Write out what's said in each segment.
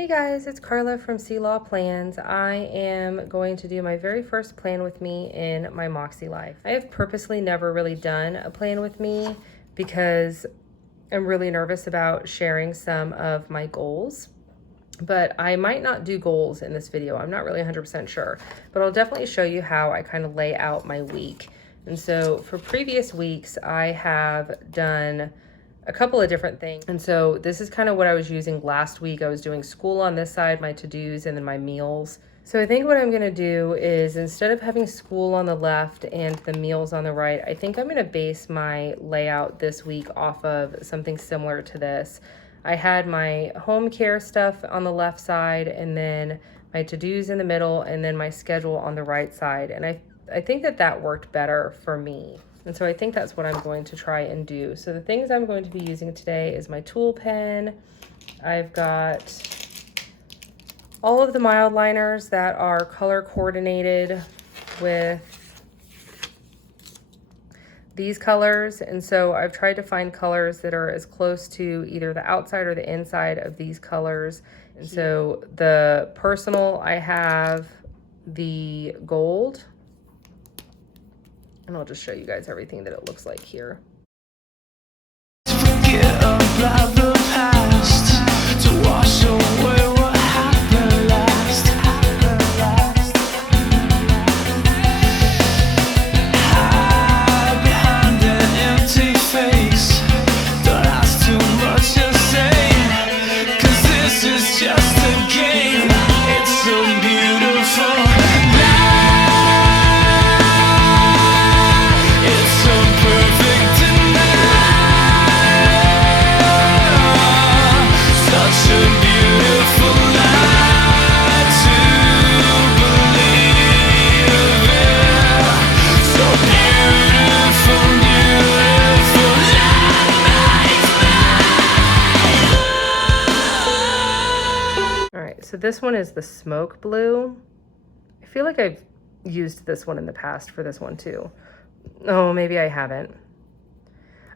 Hey guys, it's Carla from Sea Law Plans. I am going to do my very first plan with me in my Moxie life. I have purposely never really done a plan with me because I'm really nervous about sharing some of my goals. But I might not do goals in this video. I'm not really 100% sure, but I'll definitely show you how I kind of lay out my week. And so for previous weeks, I have done a couple of different things. And so this is kind of what I was using last week. I was doing school on this side, my to-dos, and then my meals. So I think what I'm gonna do is, instead of having school on the left and the meals on the right, I think I'm gonna base my layout this week off of something similar to this. I had my home care stuff on the left side, and then my to-dos in the middle, and then my schedule on the right side. And I think that worked better for me. And so I think that's what I'm going to try and do. So the things I'm going to be using today is my tool pen. I've got all of the mild liners that are color coordinated with these colors. And so I've tried to find colors that are as close to either the outside or the inside of these colors. And so the personal, I have the gold. And I'll just show you guys everything that it looks like here. Forget about the past, to wash away what happened last. Hide behind an empty face. Don't ask too much, just say, 'cause this is just a game. It's so beautiful. So this one is the smoke blue. I feel like I've used this one in the past for this one too. Oh, maybe I haven't.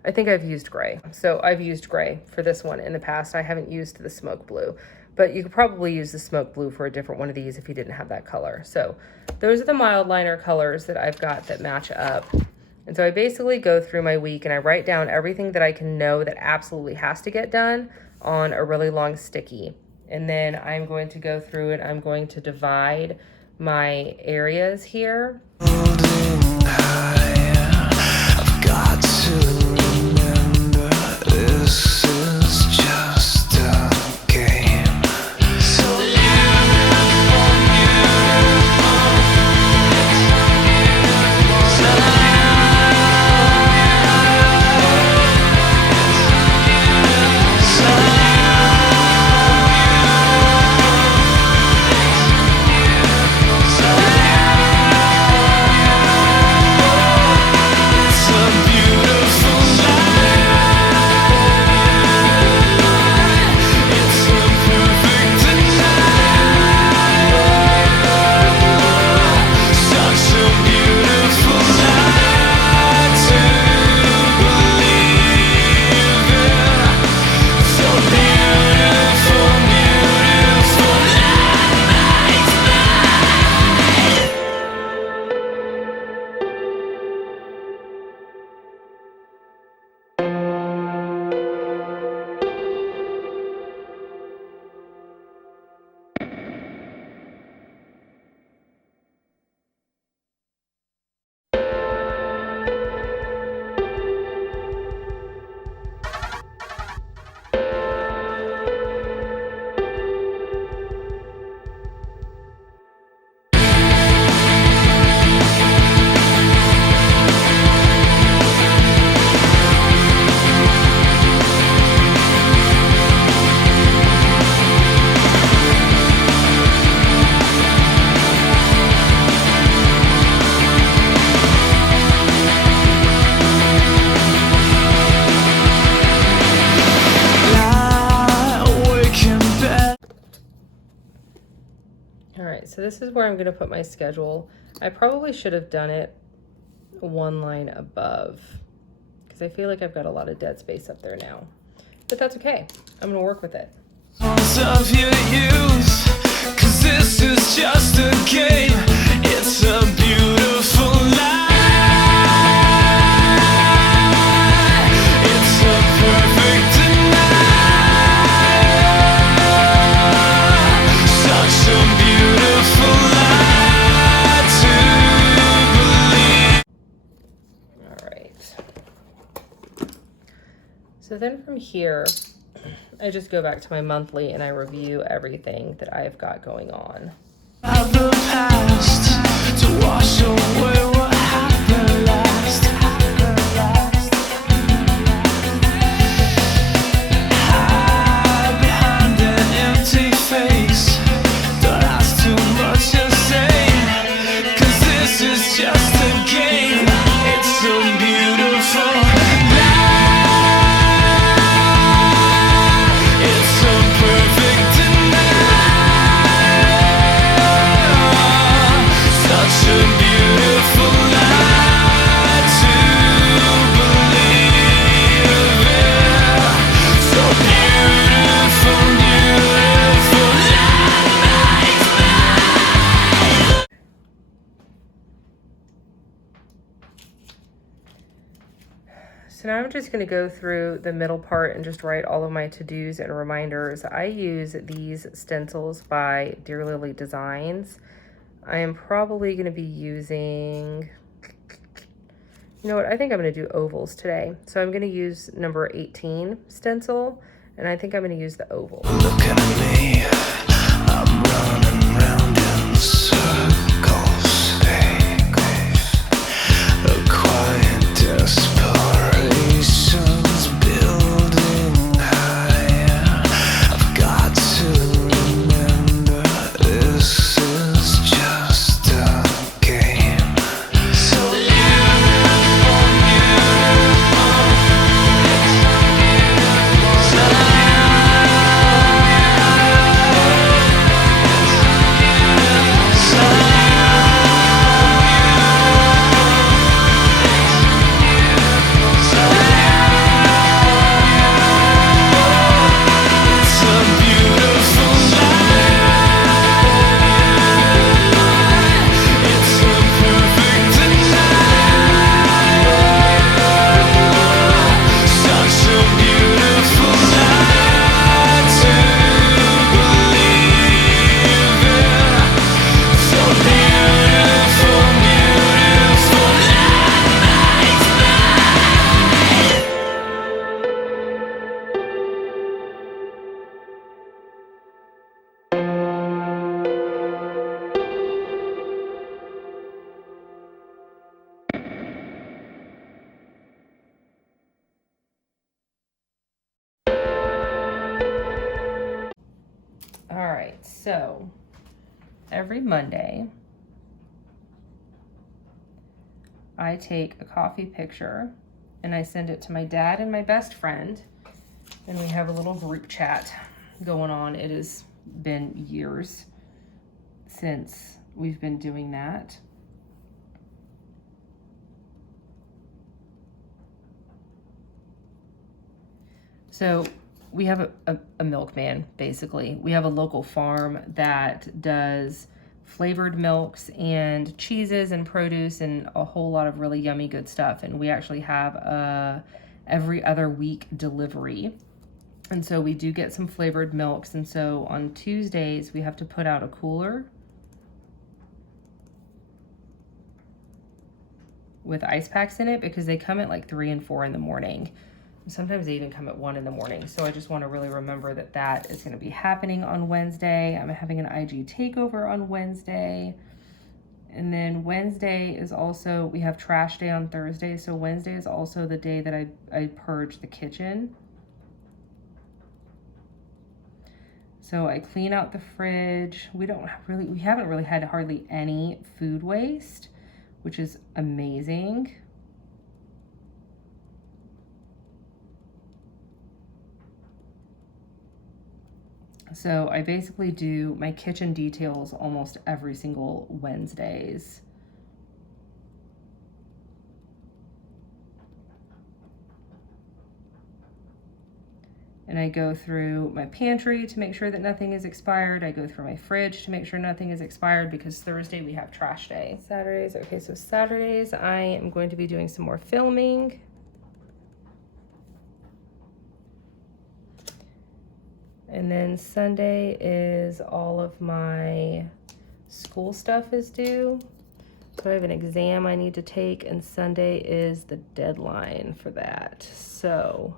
I think I've used gray. So I've used gray for this one in the past. I haven't used the smoke blue, but you could probably use the smoke blue for a different one of these if you didn't have that color. So those are the mild liner colors that I've got that match up. And so I basically go through my week and I write down everything that I can know that absolutely has to get done on a really long sticky. And then I'm going to go through it. I'm going to divide my areas here. I've got to remember, this is just a game. So So this is where I'm going to put my schedule. I probably should have done it one line above because I feel like I've got a lot of dead space up there now. But that's okay. I'm going to work with it. Of your youth, 'cause this is just a game. It's a beautiful life. It's a perfect night. Such a beautiful life to believe. All right. So then from here, I just go back to my monthly and I review everything that I've got going on. Of the past to wash away what happened last. Hide behind an empty face. Don't ask too much to say, 'cause this is just a game. It's a beautiful life. It's a perfect night. Such a beautiful life to believe in. So beautiful, beautiful life. So now I'm just going to go through the middle part and just write all of my to-dos and reminders. I use these stencils by Dear Lily Designs. I am probably going to be using, you know what, I think I'm going to do ovals today. So I'm going to use number 18 stencil, and I think I'm going to use the oval. Looking at me, I'm running round in circles. A quiet desperation's building higher. I've got to remember this is just a game. So beautiful, it's a beautiful life. It's a perfect night. Such a beautiful life to believe in. So beautiful, beautiful life. All right, so every Monday, I take a coffee picture and I send it to my dad and my best friend, and we have a little group chat going on. It has been years since we've been doing that. So we have a milkman, basically. We have a local farm that does flavored milks and cheeses and produce and a whole lot of really yummy good stuff. And we actually have a every other week delivery. And so we do get some flavored milks. And so on Tuesdays, we have to put out a cooler with ice packs in it because they come at like 3 and 4 in the morning. Sometimes they even come at 1 in the morning. So I just want to really remember that that is going to be happening on Wednesday. I'm having an IG takeover on Wednesday. And then Wednesday is also, we have trash day on Thursday. So Wednesday is also the day that I purge the kitchen. So I clean out the fridge. We haven't really had hardly any food waste, which is amazing. So I basically do my kitchen details almost every single Wednesdays. and I go through my pantry to make sure that nothing is expired. I go through my fridge to make sure nothing is expired because Thursday we have trash day. Saturdays, okay, so Saturdays I am going to be doing some more filming. And then Sunday is all of my school stuff is due. So I have an exam I need to take, and Sunday is the deadline for that. So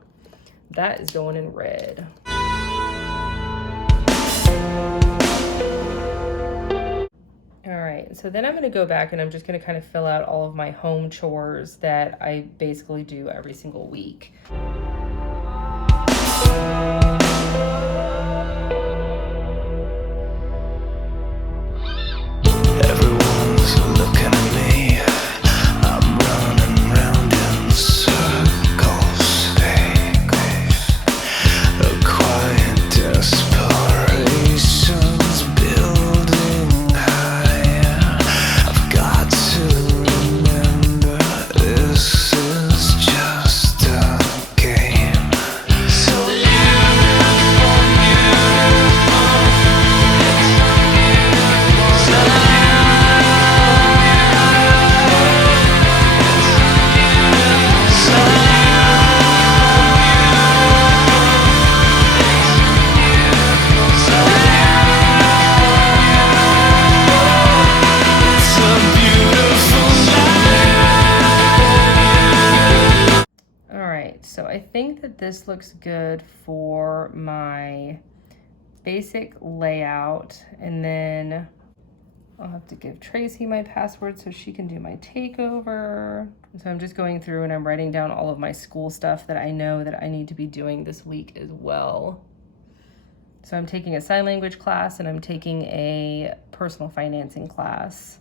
that is going in red. All right, so then I'm gonna go back and I'm just gonna kind of fill out all of my home chores that I basically do every single week. Everyone's looking at me. I'm running round in circles. A quiet desperation's building higher. I've got to remember this is just a game. So So I think that this looks good for my basic layout, and then I'll have to give Tracy my password so she can do my takeover. So I'm just going through and I'm writing down all of my school stuff that I know that I need to be doing this week as well. So I'm taking a sign language class and I'm taking a personal financing class.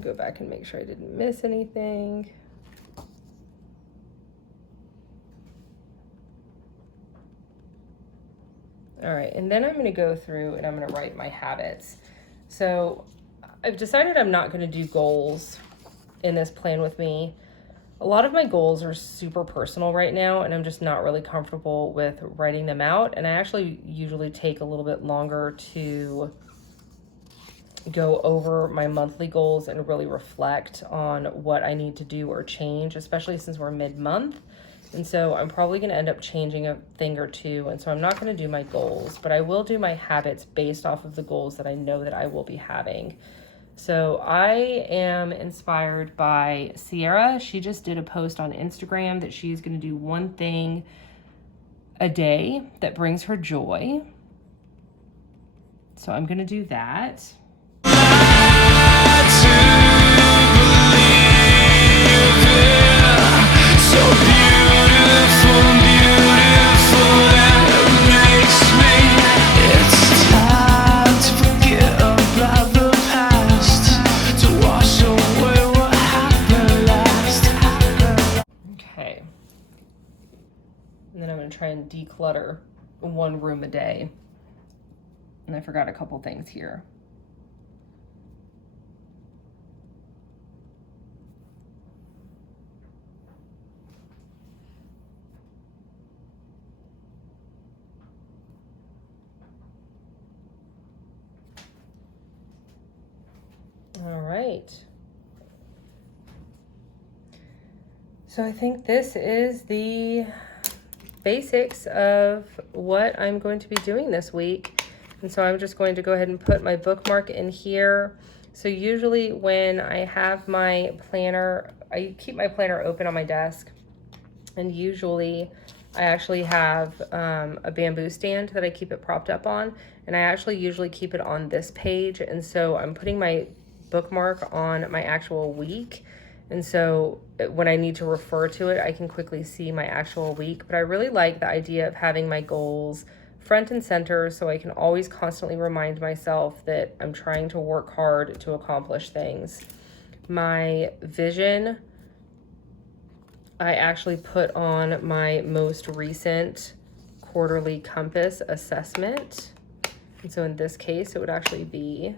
Go back and make sure I didn't miss anything. All right, and then I'm going to go through and I'm going to write my habits. So I've decided I'm not going to do goals in this plan with me. A lot of my goals are super personal right now, and I'm just not really comfortable with writing them out. And I actually usually take a little bit longer to go over my monthly goals and really reflect on what I need to do or change, especially since we're mid-month. And so I'm probably going to end up changing a thing or two. And so I'm not going to do my goals, but I will do my habits based off of the goals that I know that I will be having. So I am inspired by Sierra. She just did a post on Instagram that she's going to do one thing a day that brings her joy. So I'm going to do that. Try and declutter one room a day. And I forgot a couple things here. All right. So I think this is the basics of what I'm going to be doing this week. And so I'm just going to go ahead and put my bookmark in here. So usually when I have my planner, I keep my planner open on my desk, and usually I actually have a bamboo stand that I keep it propped up on, and I actually usually keep it on this page. And so I'm putting my bookmark on my actual week. And so when I need to refer to it, I can quickly see my actual week. But I really like the idea of having my goals front and center so I can always constantly remind myself that I'm trying to work hard to accomplish things. My vision, I actually put on my most recent quarterly compass assessment. And so in this case, it would actually be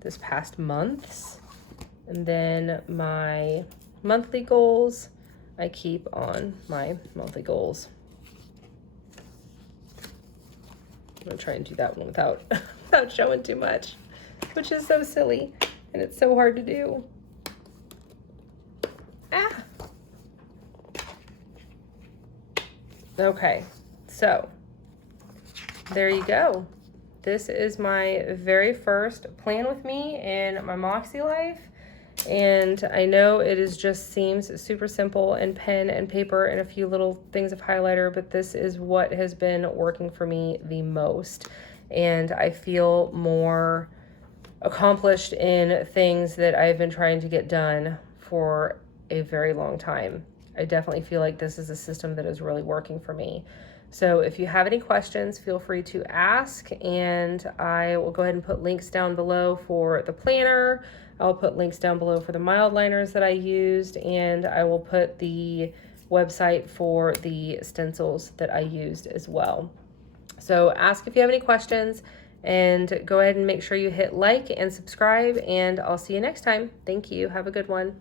this past month's. And then my monthly goals, I keep on my monthly goals. I'm gonna try and do that one without showing too much, which is so silly and it's so hard to do. Ah. Okay, so there you go. This is my very first plan with me in my Moxie life. And I know just seems super simple in pen and paper and a few little things of highlighter, but this is what has been working for me the most. And I feel more accomplished in things that I've been trying to get done for a very long time. I definitely feel like this is a system that is really working for me. So if you have any questions, feel free to ask, and I will go ahead and put links down below for the planner. I'll put links down below for the mild liners that I used, and I will put the website for the stencils that I used as well. So ask if you have any questions, and go ahead and make sure you hit like and subscribe, and I'll see you next time. Thank you. Have a good one.